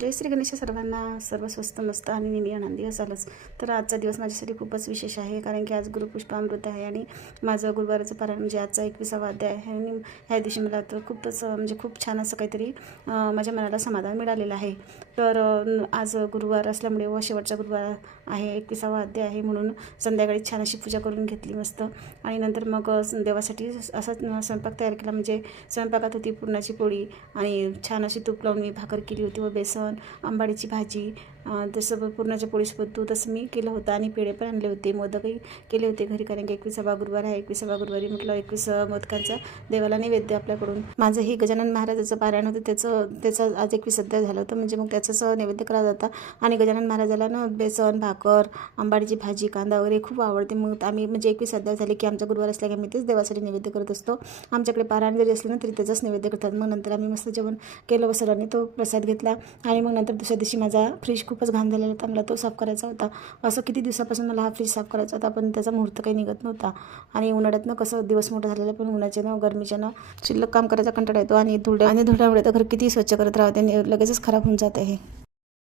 जय श्री गणेश सर्वांना. सर्व स्वस्त मस्त आणि नेहमी आनंदी असालच. तर आजचा दिवस माझ्यासाठी खूपच विशेष आहे, कारण की आज गुरुपुष्पामृत आहे आणि माझं गुरुवाराचं पारायण म्हणजे आजचा 21वा अध्याय आहे. आणि ह्या दिवशी मला तर खूपच म्हणजे खूप छान असं काहीतरी माझ्या मनाला समाधान मिळालेलं आहे. तर आज गुरुवार असल्यामुळे व शेवटचा गुरुवार आहे, 21वा अध्याय आहे, म्हणून संध्याकाळी छान अशी पूजा करून घेतली मस्त. आणि नंतर मग देवासाठी असा स्वयंपाक तयार केला. म्हणजे स्वयंपाकात होती पुरणाची पोळी आणि छान अशी तूप लावून मी भाकर केली होती व बेसन, आंबाडीची भाजी, तसं पुरणाच्या पोळीसोबत तू तसं मी केलं होतं. आणि पेढे पण आणले होते, मोदकही केले होते घरी, कारण की 21वा गुरुवार आहे. 21वा गुरुवारी म्हटलं 21 मोदकांचा देवाला नैवेद्य आपल्याकडून. माझं हे गजानन महाराजाचं पारायण होतं, त्याचं आज 21 अध्याय झालं होतं, म्हणजे मग त्याचंच नैवेद्य केला जाता. आणि गजानन महाराजाला ना बेसन, भाकर, आंबाडीची भाजी, कांदा वगैरे खूप आवडते. मग आम्ही म्हणजे 21 अध्याय झाले की आमचा गुरुवार असल्या की आम्ही तेच देवासाठी नैवेद्य करत असतो. आमच्याकडे पारायण जरी असलं ना तरी त्याचाच नैवेद्य करतात. मग नंतर आम्ही मस्त जेवण केलं व सर्वांनी तो प्रसाद घेतला. आणि मग नंतर दुसऱ्या दिवशी माझा फ्रीज खूपच घाण झालेला होता, मला तो साफ करायचा होता. असं किती दिवसापासून मला हा फ्रीज साफ करायचा होता, पण त्याचा मुहूर्त काही निघत नव्हता. आणि उन्हाळ्यातनं कसं दिवस मोठा झालेला, पण उन्हाच्यानं गरमीच्यानं शिल्लक काम करायचा कंटाळा येतो. आणि धुळ्यामुळे तर घर किती स्वच्छ करत राहते, लगेचच खराब होऊन जात आहे.